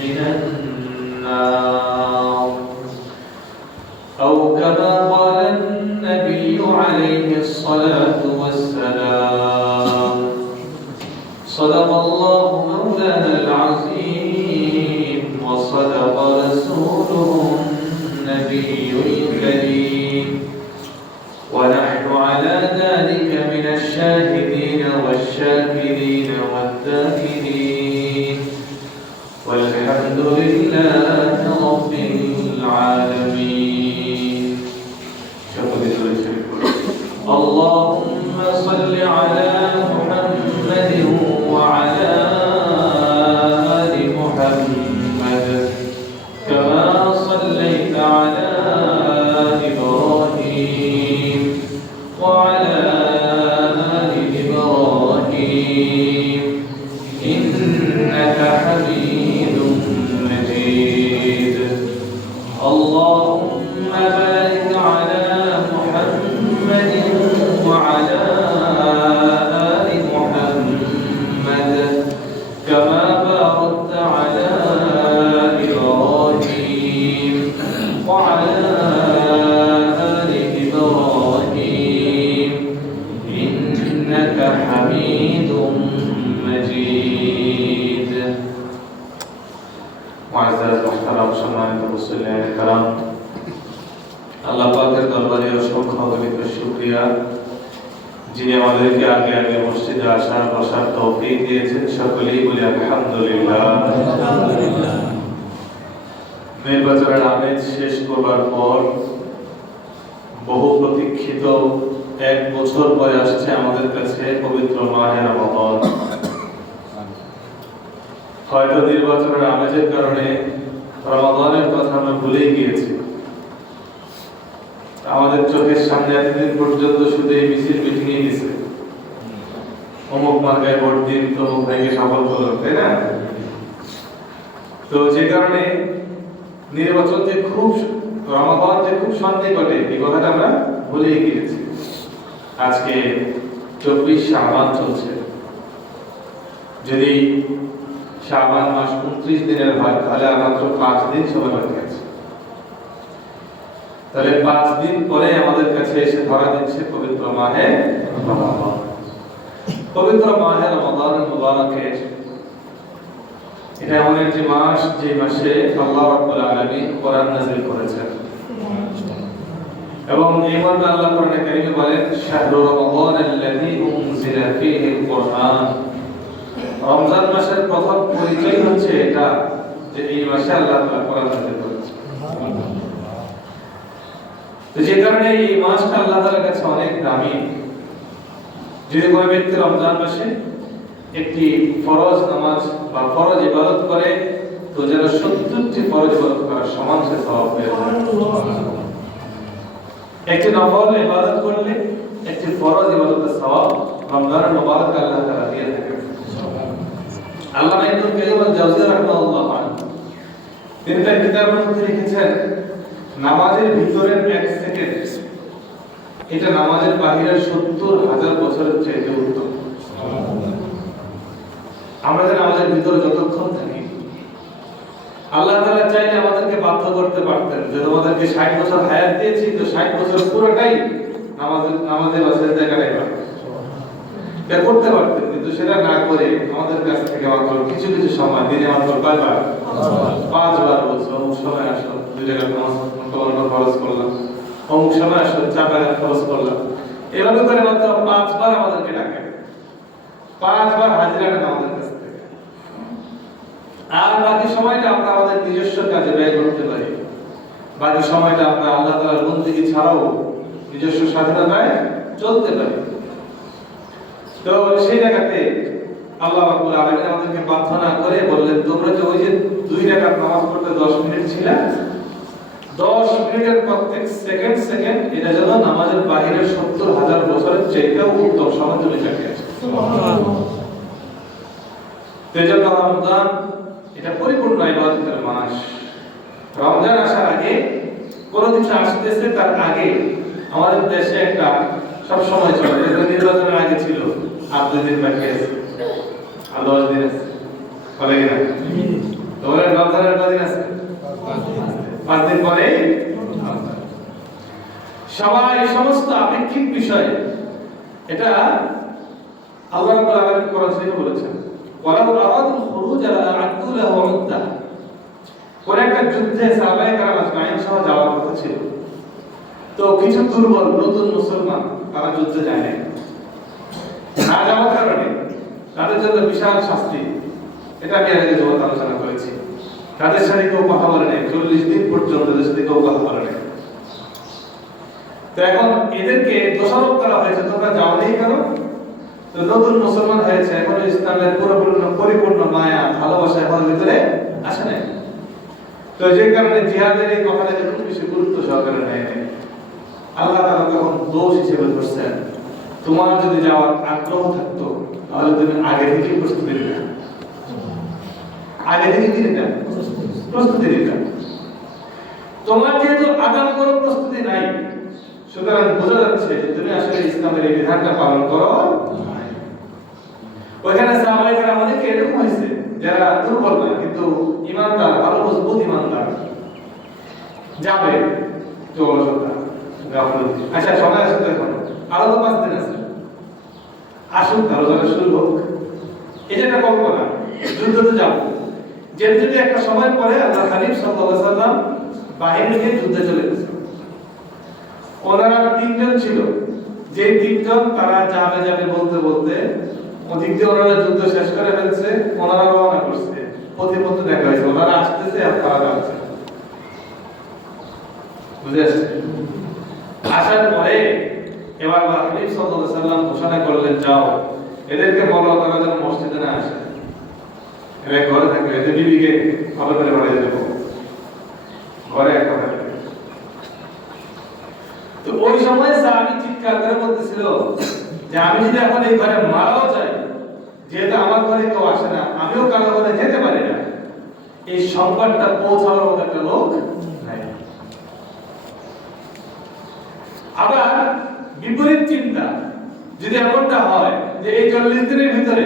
من النار أو كما قال النبي عليه الصلاة والسلام صدق الله مولانا العظيم وصدق رسوله النبي الكريم ونحن على ذلك من الشاهدين والشاكرين والذاكرين والحمد لله رب العالمين. اللهم صل على محمد وعلى آل محمد كما صليت على إبراهيم وعلى آل إبراهيم إنك حميد مجيد. اللهم بارك على محمد وعلى آل محمد كما باركت على إبراهيم وعلى آل إبراهيم إنك حميد مجيد. معزز محترم সম্মানিত মুসলিম کرام, আল্লাহ পাকের দরবারে অসংখ্য অগণিত শুকরিয়া যিনি আমাদেরকে আগে আগে মসজিদে আসার বসার তৌফিক দিয়েছেন। সকলেই বলি আলহামদুলিল্লাহ। নির্বাচনের আমেজ শেষ করবার পর বহু প্রতীক্ষিত এক বছর পরে আসছে আমাদের কাছে পবিত্র মাহে রমাদান। হয়তো নির্বাচনের আমেজের কারণে রমাদানের কথা আমরা ভুলেই গিয়েছি। আমাদের চোখের সামনে এতদিন পর্যন্ত শুধু এই মিছিল মিটিংই গেছে, অমুক মার্কায় ভোট দিন, তমুক ভাইকে সফল করলো, তাই না? তো যে কারণে নির্বাচন যে খুব রমাদান যে খুব শান্তি ঘটে এই কথাটা আমরা ভুলেই গিয়েছি। আজকে 24 শাবান চলছে। যদি শাবান মাস 29 দিনের হয় তাহলে আর মাত্র 5 দিন সময় বাকি আছে। তাহলে 5 দিন পরে আমাদের কাছে এসে ধরা দিচ্ছে পবিত্র মাহে রমাদান। পবিত্র মাহে রমাদানের মুবারকের এটা এমন একটি মাস যে মাসে আল্লাহ রাব্বুল আলামিন কোরআন নাযিল করেছেন এবং এই মর্মে আল্লাহ কোরআনে কারীমে বলেন শাহরু রমাদানাল্লাযী উনজিলা ফীহিল কুরআন। রমজান মাসের প্রথম পরিচয় হচ্ছে এটা যে এই মাসে আল্লাহ তাআলা কোরআন নাযিল করেছেন। তো যে কারণে এই মাসটা আল্লাহ তাআলার কাছে অনেক দামি। যদি কোনো ব্যক্তি রমজান মাসে একটি ফরজ নামাজ বা ফরজ ইবাদত করে তো যেন 70টি ফরজ ইবাদত করার সমান সে সওয়াব পেয়ে যায়। একটি নফল ইবাদত করলে একটি ফরজ ইবাদতের সওয়াব রমজানের মুবারকে আল্লাহ তাআলা দিয়ে থাকেন। আল্লামা ইবনে কাইয়্যিম আল-জাওযী রাহিমাহুল্লাহ তিনি তার কিতাবের মধ্যে লিখেছেন নামাজের ভিতরের 1 সেকেন্ড এটা নামাজের বাহিরের 70,000 বছরের চেয়ে উত্তম। আমরা যে নামাজের ভিতরে যতক্ষণ থাকি আল্লাহ তাআলা চাইলে আমাদেরকে বাধ্য করতে পারতেন যে তোমাদেরকে 60 বছর হায়াত দিয়েছি তো 60 বছর পুরোটাই নামাজে বা সিজদায় কাটাইবা, এটা করতে পারতেন, কিন্তু সেটা না করে আমাদের কাছ থেকে মাত্র কিছু কিছু সময় দিনে মাত্র কয়বার 5 বার বলছো অমুক সময় আসো 2 টাকা নামাজ খরচ করলাম, অমুক সময় আসো 4 টাকা খরচ করলাম, এভাবে করে মাত্র 5 বার আমাদেরকে ডাকে, 5 বার হাজিরা নেন আমাদের কাছ থেকে। আর বাকি সময়টা আমরা আমাদের নিজস্ব কাজে ব্যয় করতে পারি, বাকি সময়টা আমরা আল্লাহ তাআলার বন্দেগী ছাড়াও নিজস্ব স্বাধীনতায় চলতে পারি। তো সেই জায়গাতে আল্লাহ রাব্বুল আলামিন আমাদেরকে বাধ্য না করে বললেন তোমরা যে ওই যে 2 রাকাত নামাজ পড়তে 10 মিনিট ছিল, 10 মিনিটের প্রত্যেক সেকেন্ড সেকেন্ড এটা যেন নামাজের বাহিরের 70,000 বছরের চেয়েও উত্তম সময় চলে যাবে। সুবহানাল্লাহ। তেজন্য রমজান এটা পরিপূর্ণ ইবাদতের মাস। রমজান আসার আগে কোন কিছু আসতেছে তার আগে আমাদের দেশে একটা সব সময় চলে, এটা নির্বাচনের আগে ছিল আর 2 দিন বাকি আছে আর 10 দিন আছে, বলে কিনা? তোমার রমজানের কদিন আছে? 5 দিন পরে সবাই সমস্ত আপেক্ষিক বিষয়, এটা আল্লাহ রাব্বুল আলামিন কোরআন শরীফে বলেছেন, ওয়ালাউ আরাদুল খুরুজ আলা আ'আদু লাহু উদ্দা। কোন একটা যুদ্ধে সাহাবায়ে কেরাম আজমাইন সহ যাওয়ার কথা ছিল, তো কিছু দুর্বল নতুন মুসলমান তারা যুদ্ধে যায় না, না যাওয়ার কারণে তাদের জন্য বিশাল শাস্তি। এটা আমি আগে যখন আলোচনা করেছি, তাদের সাথে কেউ কথা বলে নাই, 40 দিন পর্যন্ত তাদের সাথে কেউ কথা বলে নাই। তো এখন এদেরকে দোষারোপ করা হয়েছে, তোমরা যাও নেই কেন? তো নতুন মুসলমান হয়েছে, এখন ইসলামের পরিপূর্ণ মায়া ভালোবাসা এখন ভিতরে আসে নাই। তো যে কারণে জিহাদের এই কথাটাকে খুব বেশি গুরুত্ব সহকারে নেয় নাই। আল্লাহ তাআলা তখন দোষ হিসেবে ধরছেন, তোমার যদি যাওয়ার আগ্রহ থাকতো তাহলে তুমি আগে থেকে প্রস্তুতি নিতে, আগে থেকে কি নিতে? প্রস্তুতি নিতে। তোমার যেহেতু আগাম কোনো প্রস্তুতি নাই, সুতরাং বোঝা যাচ্ছে যে তুমি আসলে ইসলামের এই বিধানটা পালন করো। ওইখানে সাহাবায়ে কেরাম অনেকে এরকম হয়েছে যারা দুর্বল না কিন্তু ইমানদার, ভালো মজবুত ইমানদার, যাবে তো অলসতা গাফলতি। আচ্ছা সময় আছে তো, এখন আরো তো 5 দিন আছে, আসুন তাহলে যারা শুরু হোক। এটা একটা কল্পনা, যুদ্ধতে যাব। যেতে একটা সময় পরে আল্লাহ হাবিব সাল্লাল্লাহু আলাইহি ওয়াসাল্লাম বাহিনী নিয়ে যুদ্ধে চলে গেছে। ওনারা 3 জন ছিল, যে 3 জন তারা যাবে বলতে বলতে ওদিক দিয়ে ওনারা যুদ্ধ শেষ করে ফেলছে, ওনারা রওনা করছে। পথে দেখা হয়েছে ওনারা আসতেছে আর তারা যাচ্ছে, বুঝে আসছে? আসার পরে এবার হাবিব সাল্লাল্লাহু আলাইহি ওয়াসাল্লাম ঘোষণা করলেন, যাও এদেরকে বলো তারা যেন মসজিদে না আসে, এরা ঘরে থাকবে, এদের বিবিকে ভালো করে বাড়িয়ে দেবো, ঘরে একটা থাকবে। তো ওই সময় সাহাবী চিৎকার করে বলতেছিল যে আমি যদি এখন এই ঘরে মারাও যাই, যেহেতু আমার ঘরে কেউ আসে না, আমিও কারো ঘরে যেতে পারি না, এই সংবাদটা পৌঁছানোর মতো একটা লোক নাই। আবার বিপরীত চিন্তা যদি এমনটা হয় যে এই 40 দিনের ভিতরে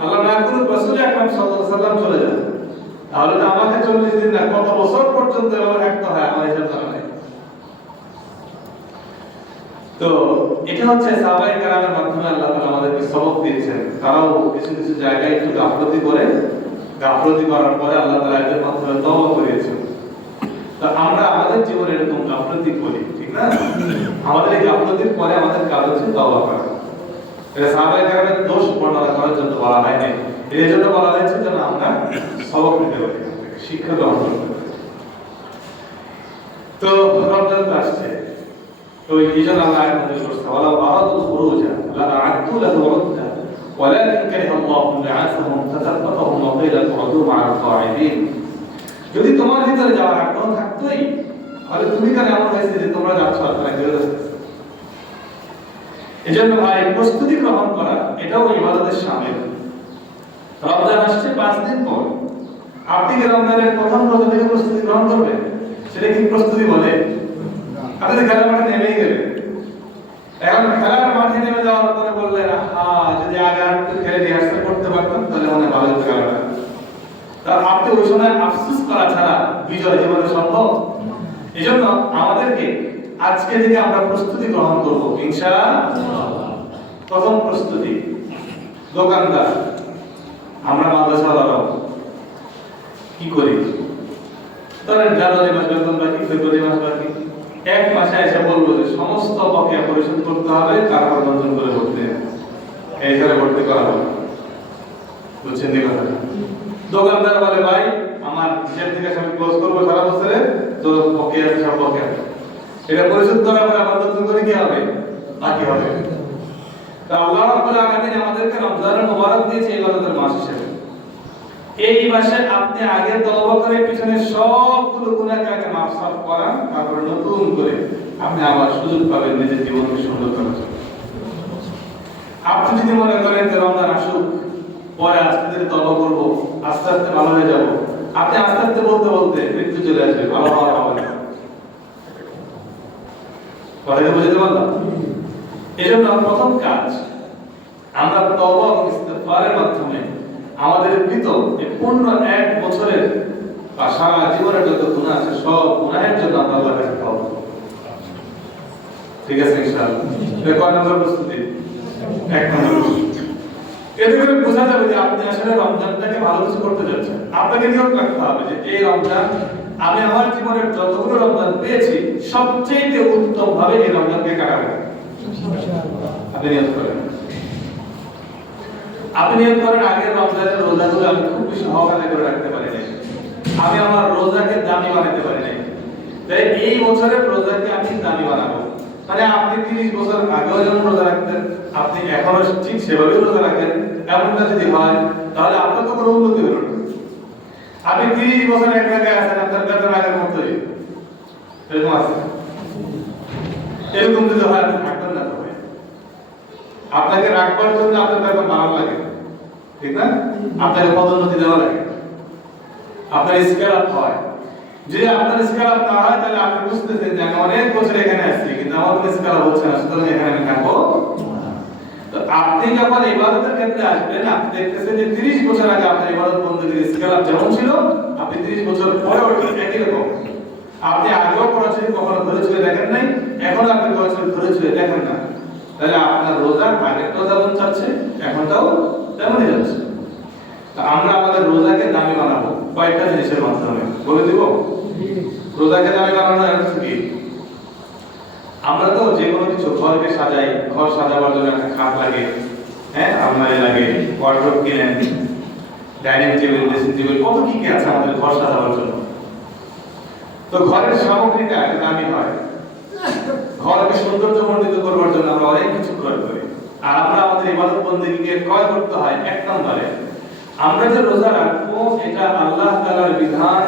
আল্লাহ না করুক রাসূল আকরাম সাল্লাল্লাহু আলাইহি ওয়াসাল্লাম চলে যান, তাহলে তো আমাকে 40 দিন না কত বছর পর্যন্ত এভাবে থাকতে হয়, আমার হিসাব জানা নাই। তো এটা হচ্ছে সাহাবায়ে কেরামের মাধ্যমে আল্লাহ তাআলা আমাদেরকে সবক দিয়েছেন। তারাও কিছু কিছু জায়গায় একটু গাফলতি করার পরে আল্লাহ তাআলা এদের মাধ্যমে তওবা করিয়েছেন। তো আমরা আমাদের জীবনে এরকম গাফলতি করি, ঠিক না? আমাদের এই গাফলতির পরে আমাদের কাজ হচ্ছে তওবা করা। এটা সাহাবায়ে কেরামের দোষ বর্ণনা করার জন্য বলা হয় নাই, এর জন্য বলা হয়েছে যেন আমরা সবক নিতে পারি, শিক্ষা গ্রহণ করতে পারি। তো রমজান আসছে, তো এই জন্য আল্লাহ আমাদের করছে, ওয়ালা আরাদুল খুরুজা লা আ'আদু লাহু উদ্দা ওয়ালাকিন কারিহা আল্লাহু বি'আসাহুম ফাতাব্বাতাহুম ওয়া কিলা কু'উদু মা'আল কাঈদিন। যদি তোমার ভিতরে যাওয়ার আগ্রহ থাকতোই তাহলে তুমি কেন এমন হয়েছে যে তোমরা যাচ্ছ আর তারা ঘুরে যাচ্ছে? এজন্য ভাই প্রস্তুতি গ্রহণ করা এটাও ইবাদতের শামিল। রমজান আসছে 5 দিন পর, আপনি কি রমজানের প্রথম রোজা থেকে প্রস্তুতি গ্রহণ করবেন? সেটা কি প্রস্তুতি বলে? আপনি খেলার মাঠে নেমেই গেলেন, এখন খেলার মাঠে নেমে যাওয়ার পরে বললেন, যদি আগে একটু খেলে রিহার্সাল করতে পারতাম তাহলে মনে ভালো হতো খেলাটা। তার আপনি ওই সময় আফসোস করা ছাড়া বিজয় জীবনে সম্ভব? এজন্য আমাদেরকে আজকে থেকে আমরা প্রস্তুতি গ্রহণ করব ইনশাআল্লাহ। প্রথম প্রস্তুতি, দোকানদার আমরা মাদ্রাসাওয়ালারাও কি করি? ধরেন জানুয়ারি মাস বেতন বাকি, ফেব্রুয়ারি মাস বাকি, 1 মাসে এসে বলবো যে সমস্ত বকেয়া পরিশোধ করতে হবে, তারপর নতুন করে ভর্তি, এই ধরে ভর্তি করা হবে। বুঝছেন এই কথাটা? দোকানদার বলে, ভাই আমার হিসাব থেকে আমি ক্লোজ করবো সারা বছরে, তো বকেয়া সব বকেয়া, এটা পরিশোধ করার পরে আবার নতুন করে কি হবে? বাকি হবে। তা আল্লাহ রাব্বুল আলামিন আমাদেরকে রমজানের মোবারক দিয়েছে ইবাদতের মাস হিসেবে। এই মাসে আপনি আগে তওবা করে পিছনে সবগুলো গুনাহকে আগে মাফ সাফ করান, তারপর নতুন করে আপনি আবার সুযোগ পাবেন নিজের জীবনকে সুন্দর করার জন্য। আপনি যদি মনে করেন যে রমজান আসুক, পরে আস্তে ধীরে তওবা করব, আস্তে আস্তে ভালো হয়ে যাব, আপনি আস্তে আস্তে বলতে বলতে মৃত্যু চলে আসবে, ভালো হওয়ার হবে না। কথাটা বুঝতে পারলাম? এজন্য প্রথম কাজ আমরা তওবা ও ইস্তিগফারের মাধ্যমে আমাদের কৃত এই পূর্ণ এক বছরের বা সারা জীবনের যত গুনাহ আছে সব গুনাহের জন্য আমরা আল্লাহর কাছে পাবো। ঠিক আছে ইনশাআল্লাহ। এটা কয় নম্বর প্রস্তুতি? এক নম্বর। এতে করে বোঝা যাবে যে আপনি আসলে রমজানটাকে ভালো কিছু করতে যাচ্ছেন। আপনাকে নিয়ত রাখতে হবে যে এই রমজান আমি আমার জীবনের যতগুলো রমজান পেয়েছি সবচেয়ে উত্তম ভাবে এই রমজানকে কাটাবো। আপনি নিয়ত করেন। আপনি নিয়ত করেন আগের রমজানের রোজাগুলো আমি খুব বেশি হকালে করে রাখতে পারি নাই, আমি আমার রোজাকে দামি বানাতে পারি নাই, তাই এই বছরের রোজাকে আমি দামি বানাবো। মানে আপনি 30 বছর আগেও যেমন রোজা রাখতেন আপনি এখনো ঠিক সেভাবেই রোজা রাখেন, এমনটা যদি হয় তাহলে আপনার তো কোনো উন্নতি হলো না। আপনি 30 বছর এক জায়গায় আছেন, আপনার বেতন আগের মতোই, এরকম আছে। এরকম যদি হয় আপনি থাকবেন না, তবে আপনাকে রাখবার জন্য আপনার বেতন বাড়ানো লাগে, ঠিক না? আপনাকে পদোন্নতি দেওয়া লাগে, আপনার স্কেল আপ হয়। যদি আপনার স্কেল আপ না হয় তাহলে আপনি বুঝতেছেন যে আমি অনেক বছর এখানে আছি কিন্তু আমার কোনো স্কেল আপ হচ্ছে না, সুতরাং এখানে আমি থাকবো। তো আপনি যখন ইবাদতের ক্ষেত্রে আসবেন আপনি দেখতেছেন যে 30 বছর আগে আপনার ইবাদত বন্দেগীর স্কেল আপ যেমন ছিল আপনি 30 বছর পরে ওটা একই রকম। আপনি আগেও করেছেন কখনো ধরে ছুঁয়ে দেখেন নাই, এখন আপনি করেছেন ধরে ছুঁয়ে দেখেন না, তাহলে আপনার রোজা আগেরটাও যেমন যাচ্ছে এখনটাও তেমনই যাচ্ছে। তো আমরা আমাদের রোজাকে দামি বানাবো কয়েকটা জিনিসের মাধ্যমে বলে দিব। রোজাকে দামি বানানো হচ্ছে কি, আমরা তো যে কোনো কিছু ঘরকে সাজাই, ঘর সাজাবার জন্য একটা খাট লাগে, হ্যাঁ আলমারি লাগে, ওয়ার্ডরোব কিনেন, ডাইনিং টেবিল, ড্রেসিং টেবিল, কত কি কি আছে আমাদের ঘর সাজাবার জন্য। তো ঘরের সামগ্রীটা একটা দামি হয়, ঘরকে সৌন্দর্যমণ্ডিত করবার জন্য আমরা অনেক কিছু ক্রয় করি। আর আমরা আমাদের ইবাদত বন্দেগীকে ক্রয় করতে হয় এক নম্বরে আমরা যে রোজা রাখবো এটা আল্লাহ তাআলার বিধান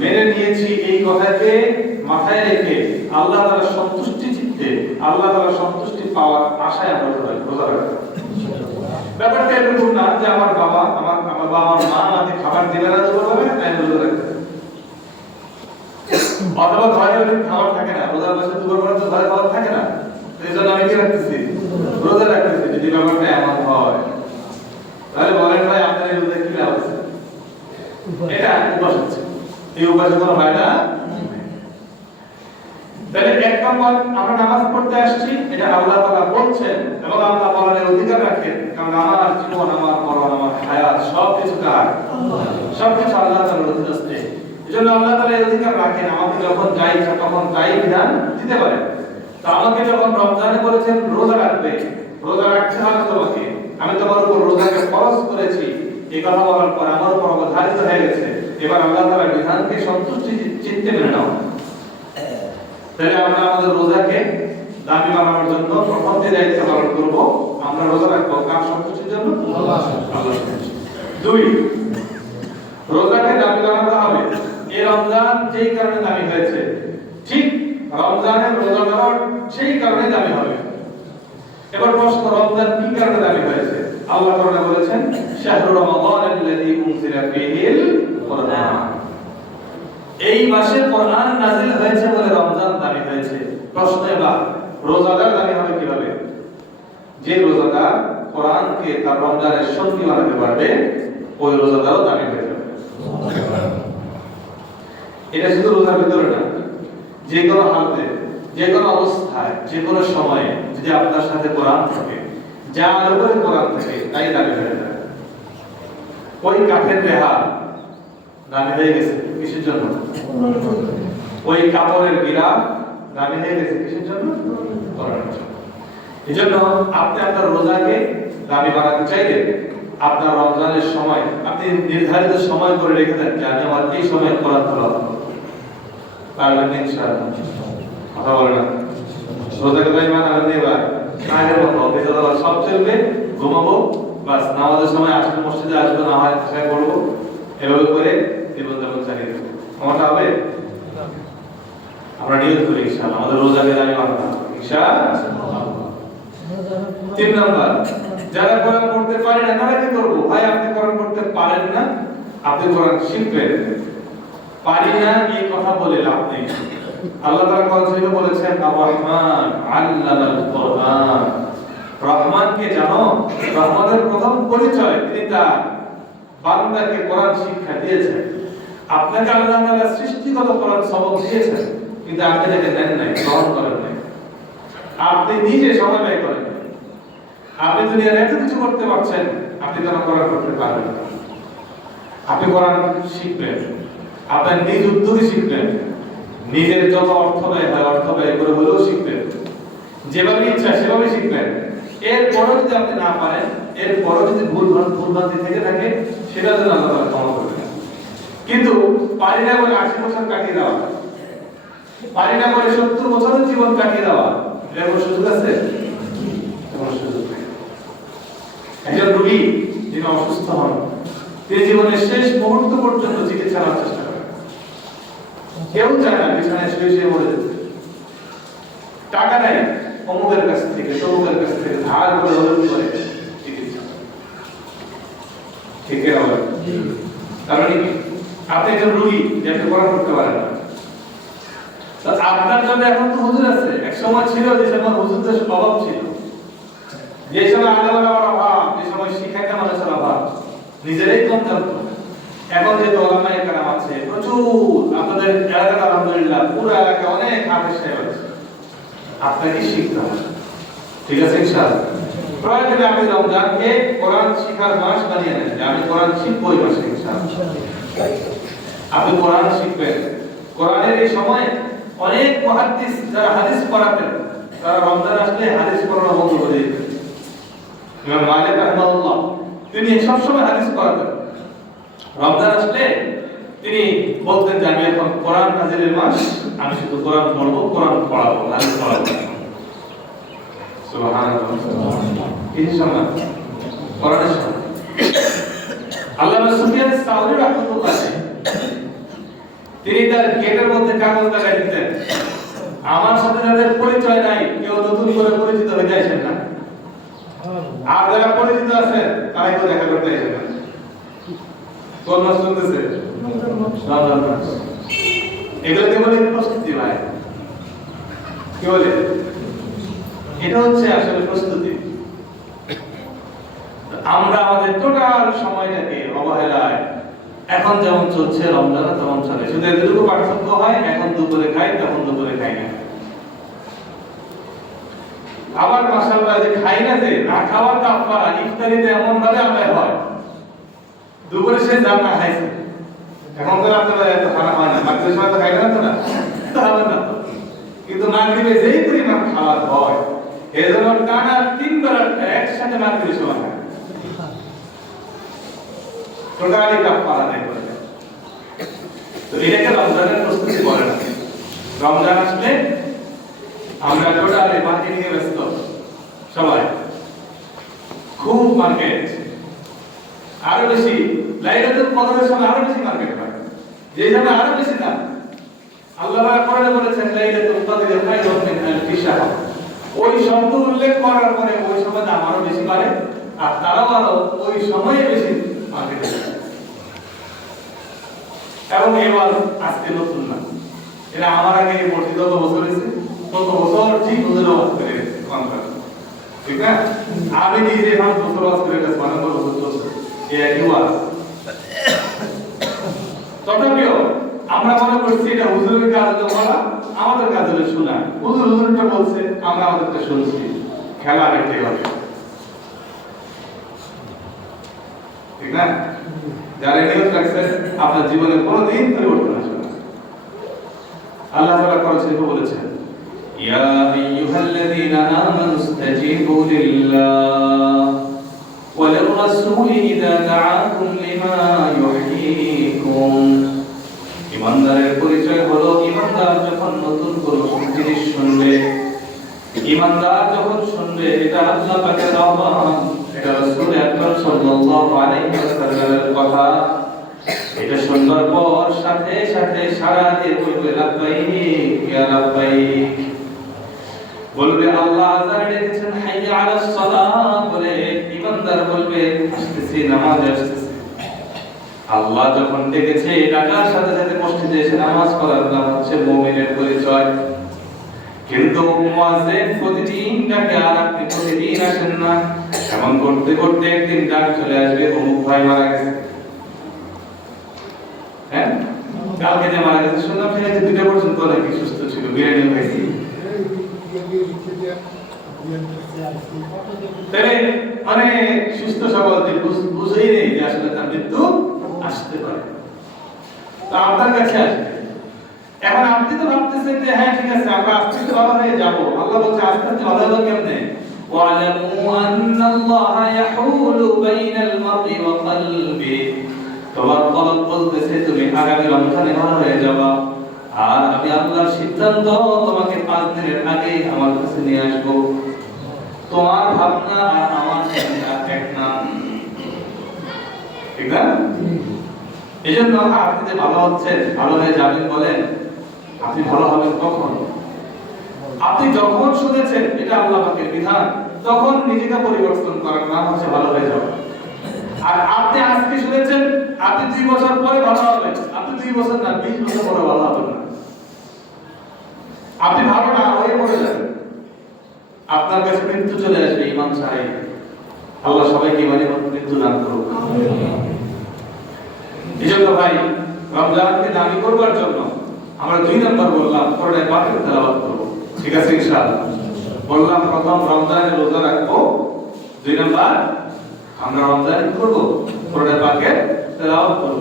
মেনে নিয়েছি এই কথাকে মাথায় রেখে আল্লাহ তাআলার সন্তুষ্টি চিত্তে আল্লাহ তাআলার সন্তুষ্টি পাওয়ার আশায় আমরা রোজা রাখবো। ব্যাপারটা এরকম না যে আমার বাবা আমার মা আমাকে খাবার দিবে না দুপুরবেলা তাই রোজা রাখতে, অথবা ঘরে খাবার থাকে না, রোজার মাসে দুপুরবেলা তো ঘরে খাবার থাকে না, এই জন্য আমি কি রাখতেছি, রোজা রাখতেছি। যদি ব্যাপারটা এমন হয় তাহলে বলেন ভাই আপনার এই রোজা কি লাভ আছে? এটা উপাস হচ্ছে, এই উপাসে কোনো ফায়দা। তাহলে এক নম্বর আমরা নামাজ পড়তে আসছি এটা আল্লাহ তাআলা বলছেন এবং আল্লাহ বলার অধিকার রাখেন, কারণ আমার জীবন আমার মরণ আমার হায়াত সবকিছু কার? সবকিছু আল্লাহ তাআলার অধীনস্থ। এজন্য আল্লাহ তাআলা এই অধিকার রাখেন আমাকে যখন যাই ইচ্ছা তখন তাই বিধান দিতে পারেন। তো আমাকে যখন রমজানে বলেছেন রোজা রাখবে, রোজা রাখতে হবে তোমাকে, আমি তোমার উপর রোজাকে ফরজ করেছি, এই কথা বলার পর আমার উপর অবধারিত হয়ে গেছে, এবার আল্লাহ তাআলার বিধানকে সন্তুষ্টি চিত্তে মেনে নাও। তাহলে আমরা আমাদের রোজাকে দামি বানানোর জন্য প্রথম যে দায়িত্ব পালন করব, আমরা রোজা রাখবো কার সন্তুষ্টির জন্য? আল্লাহর সন্তুষ্টি। 2 রোজাকে দামি বানাতে হবে। এই রমজান যেই কারণে দামি হয়েছে ঠিক রমজানের রোজা দেওয়ার সেই কারণে দামি হবে। এবার প্রশ্ন, রমজান কি কারণে দামি হয়েছে? আল্লাহ কোরআনে বলেছেন শাহরু রমাদানাল্লাযী উনজিলা ফীহিল কুরআন, এই মাসে কোরআন নাযিল হয়েছে বলে রমজান দামি হয়েছে। প্রশ্ন, এবার রোজাদার দামি হবে কিভাবে? যে রোজাদার কোরআনকে তার রমজানের সঙ্গী বানাতে পারবে ওই রোজাদারও দামি হয়ে যাবে। এটা শুধু রোজার ভিতরে না, যে কোনো হালতে, যে কোনো অবস্থায়, যে কোনো সময়ে যদি আপনার সাথে কোরআন থাকে, যার উপরে কোরআন থাকে তাই দামি হয়ে যায়। ওই কাঠের রেহাল দামি হয়ে গেছে কিসের জন্য? ওই কাপড়ের বিরাম দামি হয়ে গেছে কিসের জন্য? কোরআনের জন্য। এজন্য আপনি আপনার রোজাকে দামি বানাতে চাইলে আপনার রমজানের সময় আপনি নির্ধারিত সময় করে রেখে দেন যে আমি আমার এই সময় কোরআন তেলাওয়াত করব, পারবেন ইনশাআল্লাহ। কথা বলেন না, রোজাকে দামি বানাবেন না, এবার আগের মতো অফিসে সব চলবে, ঘুমাবো, বাস নামাজের সময় আসলে মসজিদে আসবো, না হয় আশা করবো, এভাবে করে জীবনযাপন চালিয়ে দেবো। আমারটা হবে? আমরা নিয়ত করি ইনশাআল্লাহ আমাদের রোজাকে দামি বানাবো ইনশাআল্লাহ। 3 নাম্বার, যারা কোরআন পড়তে পারে না তারা কি করব? ভাই আপনি কোরআন পড়তে পারেন না, আপনি কোরআন শিখবেন। পারি না এই কথা বলে লাভ নেই। আল্লাহ তাআলা কোরআনে বলেছেন আর-রহমান আল্লামাল কোরআন, রহমানকে জানো, রহমানের প্রথম পরিচয় তিনি তার বান্দাকে কোরআন শিক্ষা দিয়েছেন, আপনাকে আল্লাহ তাআলা সৃষ্টিগত কোরআন সবক দিয়েছেন, কিন্তু আপনি তাকে নেন নাই, গ্রহণ করেন নাই। আপনি নিজে সময় ব্যয় করেন। আপনি দুনিয়ার এত কিছু করতে পারছেন, আপনি কেন কোরআন করতে পারবেন না? আপনি কোরআন শিখবেন, আপনার নিজ উদ্যোগে শিখবেন, নিজের যত অর্থ ব্যয় হয় অর্থ ব্যয় করে হলেও শিখবেন, যেভাবে ইচ্ছা সেভাবে শিখবেন। এরপরও যদি আপনি না পারেন, এরপরও যদি ভুলভ্রান্তি থেকে থাকে, সেটা যেন আল্লাহ তাআলা ক্ষমা করবেন। কিন্তু পারি না বলে 80 বছর কাটিয়ে দেওয়া, পারি না বলে 70 বছরের জীবন কাটিয়ে দেওয়া, এরকম সুযোগ আছে? কোনো সুযোগ নেই। একজন রোগী যিনি অসুস্থ হন, তিনি জীবনের শেষ মুহূর্ত পর্যন্ত চিকিৎসা নেওয়ার চেষ্টা করেন। কেউ চায় না বিছানায় শুয়ে শুয়ে মরে যেতে। টাকা নেই, অমুকের কাছ থেকে তমুকের কাছ থেকে ধার করে করে চিকিৎসা। ঠিক আছে? কারণ আপনি একজন রোগী, যে আপনি কোরআন করতে পারেন না। তো আপনার জন্য এখন তো হুজুর আছে। এক সময় ছিল যে সময় হুজুরদের অভাব ছিল, যে সময় আলাদা অভাব, যে সময় শিক্ষাটা মানুষের অভাব, নিজেরাই কম জানতো। এখন যে ওলামায়ে কেরাম আছে প্রচুর, আপনাদের এলাকাতে আলহামদুলিল্লাহ পুরো এলাকা অনেক হাফেজ সাহেব আছে। আপনাকে শিখতে হবে, ঠিক আছে? ইনশাআল্লাহ প্রয়োজনে আপনি রমজানকে কোরআন শিখার মাস বানিয়ে নেন, যে আমি কোরআন শিখবো এই মাসে ইনশাআল্লাহ। আপনি কোরআন শিখবেন। কোরআনের এই সময় অনেক মুহাদ্দিস যারা হাদিস পড়াতেন, তারা রমজান আসলে হাদিস পড়ানো বন্ধ করে দিতেন। ইমাম মালিক রাহিমাহুল্লাহ তিনি সব সময় হাদিস পড়াতেন। রমজান আসলে তিনি বলতেন যে আমি এখন কোরআন নাজিলের মাস, আমি শুধু কোরআন পড়বো, কোরআন পড়াবো, হাদিস পড়াবো। সুবহানাল্লাহ। এই সময় কোরআনের সময় আল্লামা সুফিয়ান সাউরি রাহমাতুল্লাহ তিনি তার গেটের মধ্যে কাগজ লাগাই দিতেন, আমার সাথে যাদের পরিচয় নাই কেউ নতুন করে পরিচিত হয়ে যাচ্ছেন না, আর যারা পরিচিত আছেন তারাই তো দেখা করতে আসেন না। কোন মাস চলতেছে? রমজান মাস। এগুলোকে বলে প্রস্তুতি ভাই, কি বলে? এটা হচ্ছে আসলে প্রস্তুতি। আমরা আমাদের টোটাল সময়টাকে অবহেলায়, এখন যেমন চলছে রমজানে তেমন চলে, শুধু এতটুকু পার্থক্য হয় এখন দুপুরে খাই, তখন দুপুরে খাই না। আবার মাশাআল্লাহ যে খাই না, যে না খাওয়ার কাফারা ইফতারিতে এমন ভাবে আদায় হয়, দুপুরে সে যা না খাইছে। এখন তো আপনারা এত খারাপ হয় না, মাগরিবের সময় তো খাই না তো না, তাহলে না। কিন্তু মাগরিবে যেই পরিমাণ খাওয়ার হয়, এজন্য টানা 3 বার একসাথে মাগরিবের সময় খায়, টোটালি কাফারা আদায় করে। তো এটাকে রমজানের প্রস্তুতি বলে না। রমজান আসলে আমরা টোটালি মার্কেটিংয়ে ব্যস্ত, সবাই খুব মার্কেট, আরো বেশি লাইলাতুল কদরের সময় আরো বেশি মার্কেট হয়, যে সময় আরো বেশি দাম। আল্লাহ তাআলা কোরআনে বলেছেন লাইলাতুল কদরে খায়রুম মিন আলফি শাহর। ওই শব্দ উল্লেখ করার পরে ওই সময় দাম আরো বেশি বাড়ে, আর তারাও আরো ওই সময়ে বেশি মার্কেট হয়। এবং এবার আজকে নতুন না, এটা আমার আগে মসজিদ যত বছর হয়েছে তত বছর ঠিক হুজুর ওয়াজ করে কনফারেন্স, ঠিক না? আমি নিজে 5 বছর ওয়াজ করে গেছি, 12 বছর চলছে এই একই ওয়াজ। তথাপিও আমরা মনে করছি এটা হুজুরের কাজ হলো বলা, আমাদের কাজ হলো শোনা। হুজুরটা বলছে, আমরা আমাদেরটা শুনছি, খেলা দেখতে হবে, ঠিক না? যারা নিয়ত রাখছে আপনার জীবনে কোনোদিন পরিবর্তন আসবে না। আল্লাহ তাআলা করেছেন, বলেছেন ইয়া আইয়ুহাল্লাযীনা আমানু ইসতাজীবু লিল্লাহ ওয়া লির-রাসূলি ইযা দাআকুম লিমা ইউহয়ীকুম। ঈমানদারের পরিচয় হলো ঈমানদার যখন নতুন কোনো জিনিস শুনবে, ঈমানদার যখন শুনবে এটা আল্লাহ পাকের আহ্বান, এটা রাসূল আকরাম সাল্লাল্লাহু আলাইহি ওয়াসাল্লামের কথা, এটা শুনবার পর সাথে সাথে সারা দিয়ে বলবে লাব্বাইক ইয়া লাব্বাইক, বলবে আল্লাহ আযান ডেকেছেন হাইয়া আলাস সালাহ বলে, ঈমানদার বলবে আসতেছি, নামাজে আসতেছি। আল্লাহ যখন ডেকেছে ডাকার সাথে সাথে মসজিদে এসে নামাজ পড়ার নাম হচ্ছে মুমিনের পরিচয়। কিন্তু মুয়াজ্জিন প্রতিদিন ডাকে, আর আপনি প্রতিদিন আসেন না, এমন করতে করতে একদিন ডাক চলে আসবে অমুক ভাই মারা গেছে, কালকে যে মারা গেছে শুনলাম সেখানে 2টা পর্যন্ত নাকি সুস্থ ছিল, বিরিয়ানি খাইছি। তাহলে মানে সুস্থ সবল বুঝেই নেই যে আসলে তার মৃত্যু আসতে পারে। তো আপনার কাছে আসবে, এখন আপনি তো ভাবতেছেন যে হ্যাঁ ঠিক আছে আমরা আস্তে আস্তে ভালো হয়ে যাবো। আল্লাহ বলছে আস্তে আস্তে ভালো হবে কেমনে? ওয়ালামু আন্নাল্লাহা ইয়াহুলু বাইনাল মারই ওয়া কলবি, তোমার কলব বলতেছে তুমি আগামী রমজানে ভালো হয়ে যাবা, আর আমি আল্লাহর সিদ্ধান্ত তোমাকে 5 দিনের আগে আমার কাছে নিয়ে আসবো। তোমার ভাবনা আর আমার ভাবনা এক না, ঠিক না? এজন্য আপনি যে ভালো হচ্ছেন, ভালো হয়ে যাবেন বলেন, আপনি ভালো হবেন কখন? আপনি যখন শুনেছেন এটা আল্লাহ পাকের বিধান, তখন নিজেকে পরিবর্তন করার নাম হচ্ছে ভালো হয়ে যাওয়া। আর আপনি আজকে শুনেছেন আপনি 2 বছর পরে ভালো হবেন, আপনি 2 বছর না 20 বছর পরে ভালো হবেন না। আপনি ভালো না হয়ে মরে যাবেন, আপনার কাছে মৃত্যু চলে আসবে ঈমান ছাড়াই। আল্লাহ সবাইকে ইমানি মৃত্যু দান করুন। এজন্য ভাই রমজানকে দামি করবার জন্য আমরা 2 নাম্বার বললাম কোরআনের পাকের তেলাওয়াত করব, ঠিক আছে ইনশাআল্লাহ। বললাম প্রথম রমজানে রোজা রাখবো, 2 নাম্বার আমরা রমজানে কি করব? কোরআনের পাকের তেলাওয়াত করব।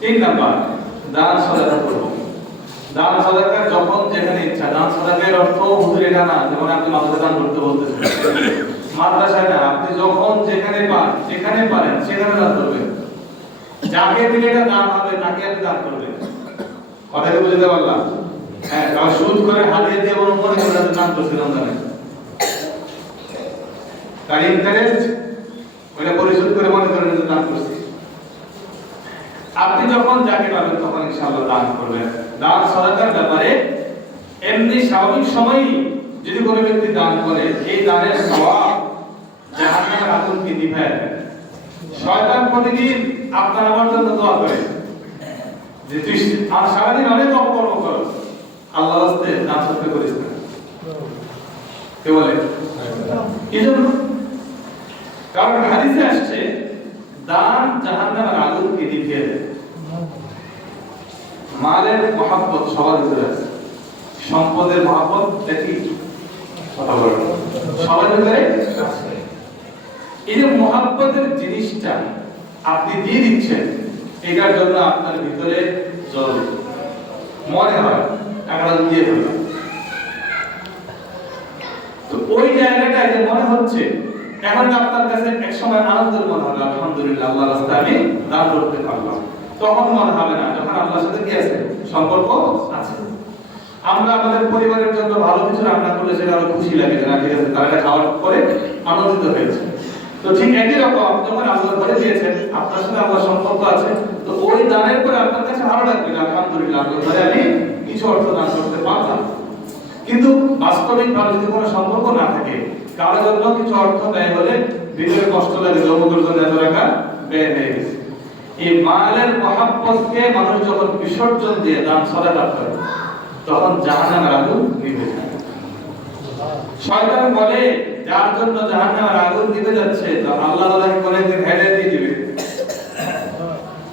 3 নাম্বার দান সাদাকা করব। দান সাদাকা যখন যেখানে ইচ্ছা, দান সাদাকার অর্থ হুজুর এটা না যেমন আপনি মাদ্রাসা দান করতে বলতেছেন, মাদ্রাসায় না, আপনি যখন যেখানে পান যেখানে পারেন সেখানে দান করবেন। যাকে দিলে এটা দান হবে তাকে আপনি দান করবেন। কথা কি বুঝতে পারলাম? হ্যাঁ, কারণ সুদ করে হাতিয়ে দিয়ে বরং মনে করে দান করছিলাম জানে, তার ইন্টারেস্ট ওটা পরিশোধ করে মনে করেন যে দান করছি। আপনি যখন যাকে পাবেন তখন ইনশাআল্লাহ দান করবেন। দান সাদাকার ব্যাপারে এমনি স্বাভাবিক সময়ই যদি কোনো ব্যক্তি দান করে, এই দানের সওয়াব জাহান্নামের আগুন কি নিভায়। শয়তান প্রতিদিন আপনার আমার জন্য দোয়া করে যে তুই আর সারাদিন অনেক অপকর্ম করো, আল্লাহর রাস্তায় দান সত্যি করিস না। কে বলে? কি জন্য? কারণ হাদিসে আসছে দান জাহান্নামের আগুনকে নিভিয়ে দেয়। মালের মহব্বত সবার ভিতরে আছে, সম্পদের মহব্বত দেখি কথা বলেন সবার ভিতরে আছে। এই যে মহব্বতের জিনিসটা আপনি দিয়ে দিচ্ছেন, এটার জন্য আপনার ভিতরে জল মনে হয় টাকাটা দিয়ে ফেললাম, তো ওই জায়গাটা যে মনে হচ্ছে এখন আপনার কাছে এক সময় আনন্দের মনে হবে, আলহামদুলিল্লাহ আল্লাহর রাস্তায় আমি দান করতে পারলাম। তখন মনে হবে না, যখন আল্লাহর সাথে কি আছে সম্পর্ক আছে। আমরা আমাদের পরিবারের জন্য ভালো কিছু রান্না করলে সেটা আরো খুশি লাগে, যে না ঠিক আছে তারা খাওয়ার পরে আনন্দিত হয়েছে। তো ঠিক একই রকম যখন আল্লাহর ঘরে দিয়েছেন, আপনার সাথে আল্লাহর সম্পর্ক আছে, তো ওই দানের পরে আপনার কাছে ভালো লাগবে, আলহামদুলিল্লাহ আল্লাহর ঘরে আমি কিছু অর্থ দান করতে পারলাম। কিন্তু বাস্তবিকভাবে যদি কোনো সম্পর্ক না থাকে, কারোর জন্য কিছু অর্থ ব্যয় হলে ভিতরে কষ্ট লাগে, জমুকের জন্য এত টাকা ব্যয় হয়ে গেছে। এই মালের মহব্বতকে মানুষ যখন বিসর্জন দিয়ে দান সাদাকা করে, তখন জাহান্নামের আগুন নিভে যায়। শয়তান বলে যার জন্য জাহান্নামের আগুন নিভে যাচ্ছে, তো আল্লাহ তাআলা কোন একদিন হেডে দিয়ে দিবে,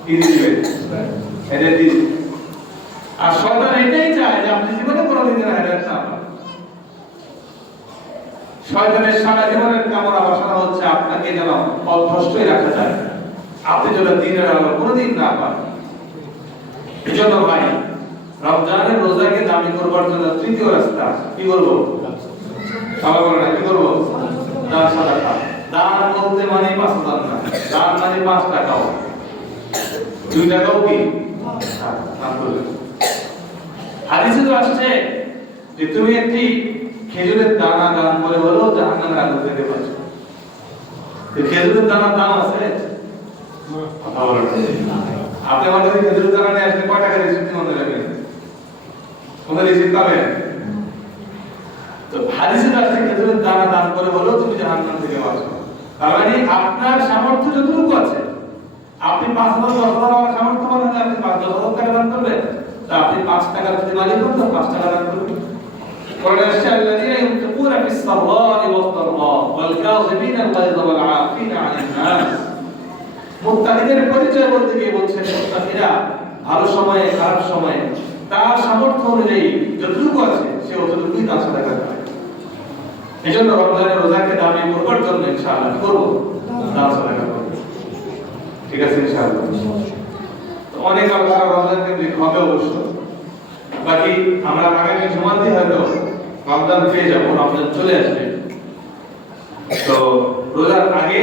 কি দিবে? হেডে দিয়ে। আর শয়তান এটাই চায় যে আপনি জীবনে কোনোদিন হেডে না পান। শয়তানের সারা জীবনের কামনা বাসনা হচ্ছে আপনাকে যেন অভ্যস্তই রাখা যায়, আপনি যেন দিনের আলো কোনোদিন না পান। এজন্য ভাই রমজানের রোজাকে দামি করবার জন্য তৃতীয় রাস্তা কি বলবো? সবাই বলে না কি করবো? দান সাদাকা। দান বলতে মানে 5,000 না, দান মানে 5 টাকাও, 2 টাকাও কি দান করবে। হাদিসে তো আসছে যে তুমি একটি খেজুরের দানা দান করে হলেও জাহান্নামের আগুন থেকে বাঁচবে। খেজুরের দানার দাম আছে? কথা বলেন। আপনি আমার কাছে খেজুরের দানা নিয়ে আসলে কয় টাকা রিসিপ্ট মনে রাখবেন? কোন রিসিপ্ট পাবেন? তো হাদিসে আসছে খেজুরের দানা দান করে হলেও তুমি জাহান্নাম থেকে বাঁচবে। তার মানে আপনার সামর্থ্য যতটুকু আছে, আপনি 5,000 10,000 আমার সামর্থ্য হলে আপনি 5,000 টাকা দান করবেন, তা আপনি 5 টাকা যদি মালিক হন তো 5 টাকা দান করবেন। قرآن الذين ينفقون في السراء والضراء والكاظمين الغيظ والعافين عن الناس। মুত্তাকিদের পরিচয় বলতে গিয়ে বলছেন মুত্তাকিরা ভালো সময়ে খারাপ সময়ে তার সামর্থ্য অনুযায়ী যতটুকু আছে সে অতটুকুই দান সাদাকা করে। এজন্য রমজানের রোজাকে দামি করবার জন্য ইনশাআল্লাহ করব, দান সাদাকা করব। ঠিক আছে ইনশাআল্লাহ। তো অনেক আল্লাহ রমজান কেন্দ্রিক হবে অবশ্য। বাকি আমরা আগামী জুমাতে হয়তো রমজান পেয়ে যাবো, রমজান চলে আসবে। তো রোজার আগে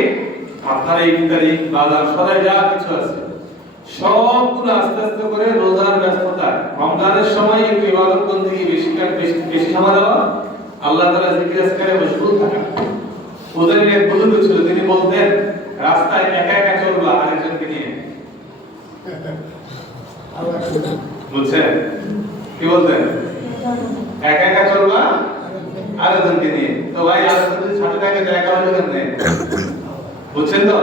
আপনার এই তারিখ বাজার সদাই যা কিছু আছে সবগুলো আস্তে আস্তে করে রোজার ব্যস্ততা, রমজানের সময় একটু ইবাদত বন্দেগী বেশি সময় দেওয়া, আল্লাহ তাআলা জিকির আজকারে মশগুল থাকা। ওদের এক বুজুর্গ ছিল, তিনি বলতেন রাস্তায় একা একা চলবা আরেকজনকে নিয়ে। বুঝছেন কি বলতেন? একা একা চলবা আরেকজনকে নিয়ে। তো ভাই আরেকজন যদি সাথে থাকে তো একা হলে কেমনে? বুঝছেন তো?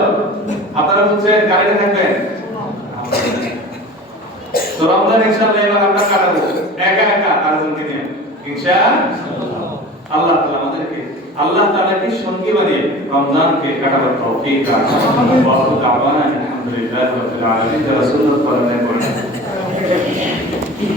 আপনারা বুঝছেন? গাড়িতে থাকবেন। তো রমজান ইনশাআল্লাহ এবার আমরা কাটাবো একা একা আরেকজনকে নিয়ে ইনশাআল্লাহ। আল্লাহ তাআলা আমাদেরকে আল্লাহ তাআলাকে সঙ্গী বানিয়ে রমজানকে কাটাবার তৌফিক দান করুন। ওয়া আলহামদুলিল্লাহি রাব্বিল আলামিন। রাসূলুল্লাহ সাল্লাল্লাহু আলাইহি ওয়া সাল্লাম